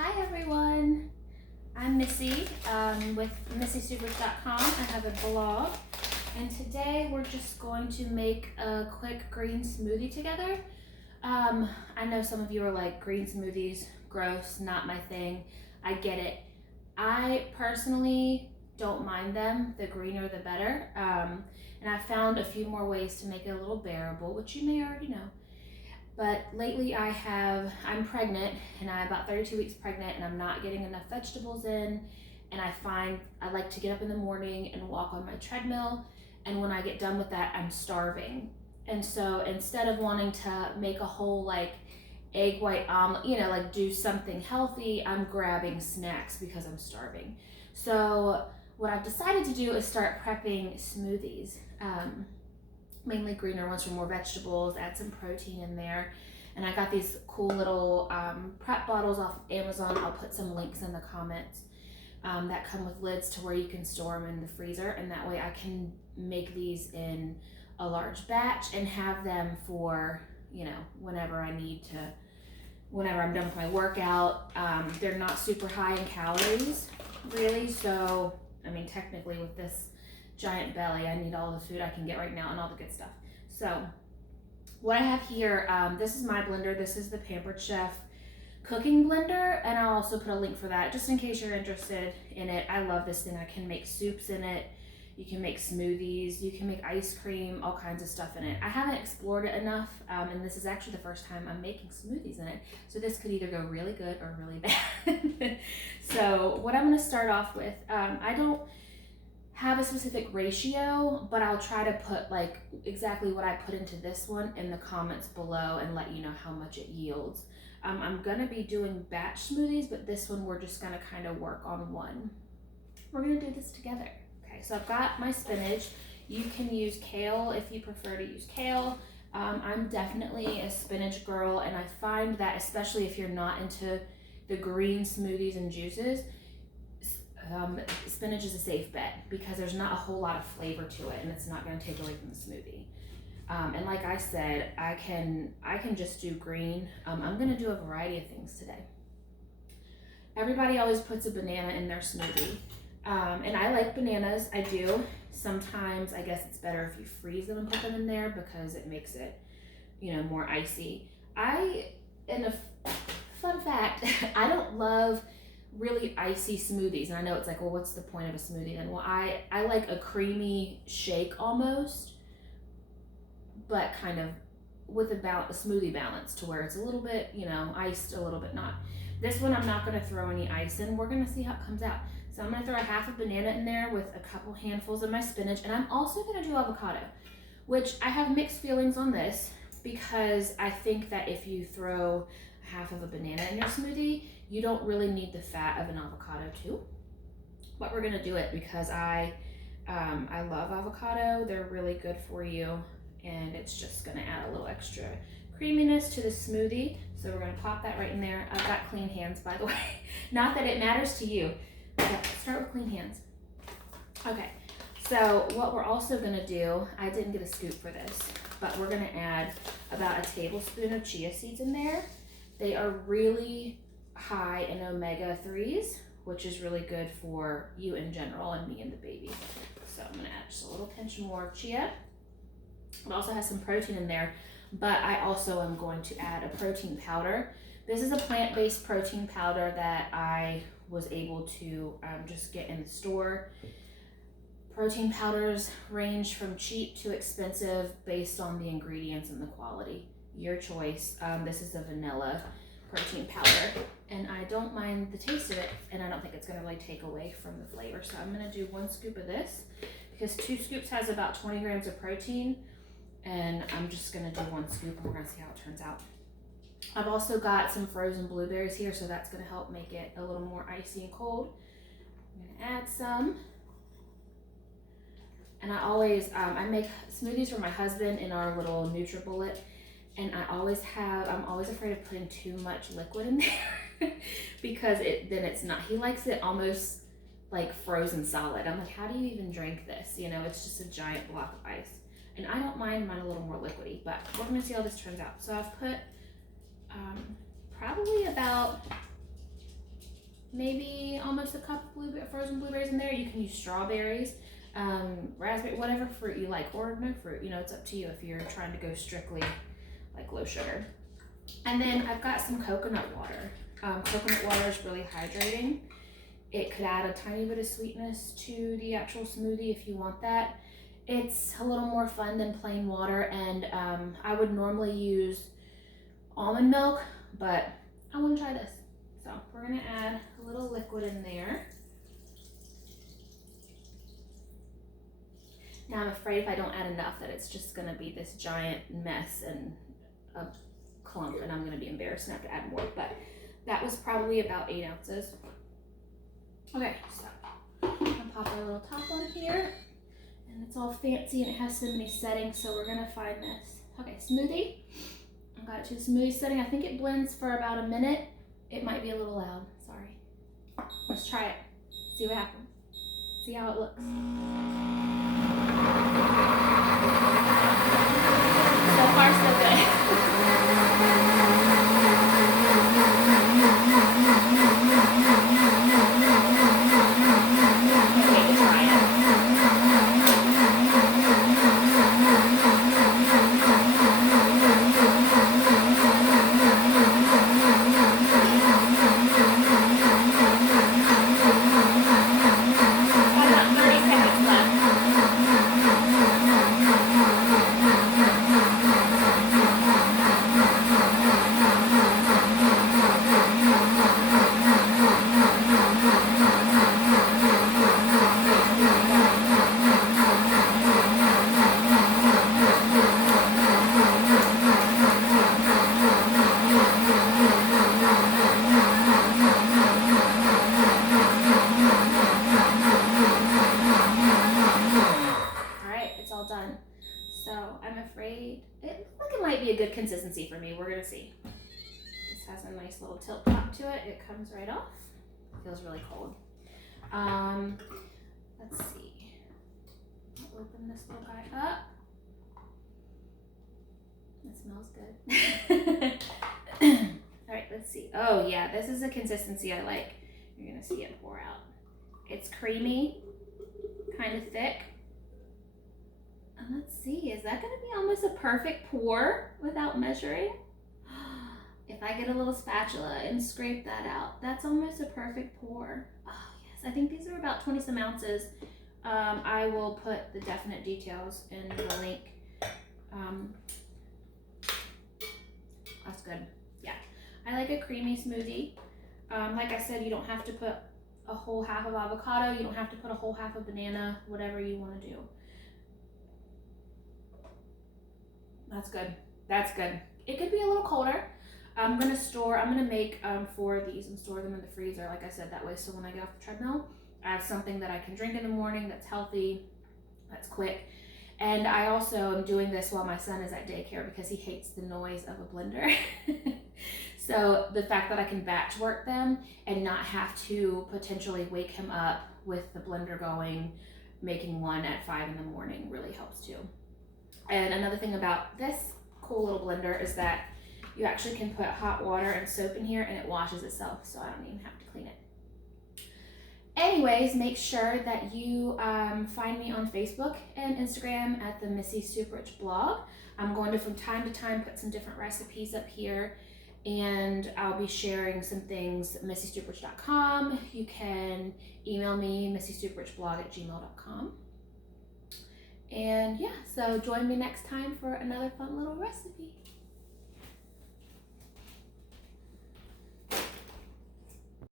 Hi everyone, I'm Missy with MissySupers.com. I have a blog, and today we're just going to make a quick green smoothie together. I know some of you are like, green smoothies, gross, not my thing. I get it. I personally don't mind them. The greener the better. And I found a few more ways to make it a little bearable, which you may already know. But lately I'm pregnant, and I'm about 32 weeks pregnant, and I'm not getting enough vegetables in. And I find I like to get up in the morning and walk on my treadmill. And when I get done with that, I'm starving. And so instead of wanting to make a whole like egg white omelet, like do something healthy, I'm grabbing snacks because I'm starving. So what I've decided to do is start prepping smoothies. Mainly greener ones for more vegetables, add some protein in there. And I got these cool little prep bottles off of Amazon. I'll put some links in the comments that come with lids to where you can store them in the freezer, and that way I can make these in a large batch and have them for, whenever I need to, whenever I'm done with my workout. They're not super high in calories, really, so, technically with this giant belly, I need all the food I can get right now and all the good stuff. So what I have here, this is my blender. This is the Pampered Chef cooking blender, and I'll also put a link for that just in case you're interested in it. I love this thing. I can make soups in it. You can make smoothies. You can make ice cream, all kinds of stuff in it. I haven't explored it enough, and this is actually the first time I'm making smoothies in it. So this could either go really good or really bad. So what I'm gonna start off with, I don't have a specific ratio, but I'll try to put like exactly what I put into this one in the comments below and let you know how much it yields. I'm gonna be doing batch smoothies, but this one we're just gonna kind of work on one. We're gonna do this together. Okay, so I've got my spinach. You can use kale if you prefer to use kale. I'm definitely a spinach girl, and I find that especially if you're not into the green smoothies and juices, spinach is a safe bet because there's not a whole lot of flavor to it, and it's not going to take away from the smoothie. And like I said, I can just do green. I'm going to do a variety of things today. Everybody always puts a banana in their smoothie, and I like bananas. I do. Sometimes I guess it's better if you freeze them and put them in there because it makes it, more icy. And a fun fact, I don't love really icy smoothies, and I know it's like, well, what's the point of a smoothie then? Well, I like a creamy shake almost, but kind of with a smoothie balance to where it's a little bit, iced, a little bit not. This one I'm not going to throw any ice in. We're going to see how it comes out. So I'm going to throw a half a banana in there with a couple handfuls of my spinach, and I'm also going to do avocado, which I have mixed feelings on this because I think that if you throw half of a banana in your smoothie, you don't really need the fat of an avocado too. But we're gonna do it because I love avocado. They're really good for you, and it's just gonna add a little extra creaminess to the smoothie. So we're gonna pop that right in there. I've got clean hands, by the way. Not that it matters to you, but start with clean hands. Okay, so what we're also gonna do, I didn't get a scoop for this, but we're gonna add about a tablespoon of chia seeds in there. They are really high in omega-3s, which is really good for you in general and me and the baby. So I'm gonna add just a little pinch more of chia. It also has some protein in there, but I also am going to add a protein powder. This is a plant-based protein powder that I was able to just get in the store. Protein powders range from cheap to expensive based on the ingredients and the quality. Your choice. This is a vanilla protein powder, and I don't mind the taste of it, and I don't think it's going to really take away from the flavor. So I'm going to do 1 scoop of this because 2 scoops has about 20 grams of protein, and I'm just going to do 1 scoop, and we're going to see how it turns out. I've also got some frozen blueberries here, so that's going to help make it a little more icy and cold. I'm going to add some. And I always, I make smoothies for my husband in our little NutriBullet, and I'm always afraid of putting too much liquid in there because then it's not, he likes it almost like frozen solid. I'm like, how do you even drink this? It's just a giant block of ice. And I don't mind mine a little more liquidy, but we're gonna see how this turns out. So I've put probably about maybe almost a cup of frozen blueberries in there. You can use strawberries, raspberry, whatever fruit you like, or no fruit. You know, it's up to you if you're trying to go strictly like low sugar. And then I've got some coconut water. Coconut water is really hydrating. It could add a tiny bit of sweetness to the actual smoothie if you want that. It's a little more fun than plain water, and I would normally use almond milk, but I want to try this. So we're gonna add a little liquid in there. Now I'm afraid if I don't add enough that it's just gonna be this giant mess and a clump, and I'm gonna be embarrassed and have to add more, but that was probably about 8 ounces. Okay, so I'm gonna pop our little top on here, and it's all fancy and it has so many settings, so we're gonna find this. Okay, smoothie. I got it to the smoothie setting. I think it blends for about a minute. It might be a little loud, sorry. Let's try it, see what happens. See how it looks. So far, so good. Done. So I'm afraid it looks like it might be a good consistency for me. We're gonna see. This has a nice little tilt top to it. It comes right off. It feels really cold. Let's see. I'll open this little guy up. It smells good. All right, let's see. Oh yeah, this is a consistency I like. You're gonna see it pour out. It's creamy, kind of thick. And let's see, is that gonna be almost a perfect pour without measuring? If I get a little spatula and scrape that out, that's almost a perfect pour. Oh yes, I think these are about 20 some ounces. I will put the definite details in the link. That's good. Yeah, I like a creamy smoothie. Like I said, you don't have to put a whole half of avocado. You don't have to put a whole half of banana, whatever you want to do. That's good. That's good. It could be a little colder. I'm gonna make 4 of these and store them in the freezer, like I said, that way so when I get off the treadmill, I have something that I can drink in the morning that's healthy, that's quick. And I also am doing this while my son is at daycare because he hates the noise of a blender. So the fact that I can batch work them and not have to potentially wake him up with the blender going, making one at 5 in the morning really helps too. And another thing about this cool little blender is that you actually can put hot water and soap in here and it washes itself, so I don't even have to clean it. Anyways, make sure that you find me on Facebook and Instagram at the Missy Super Rich blog. I'm going to, from time to time, put some different recipes up here, and I'll be sharing some things at missysuperrich.com. You can email me, missysuperrichblog@gmail.com. And yeah, so join me next time for another fun little recipe.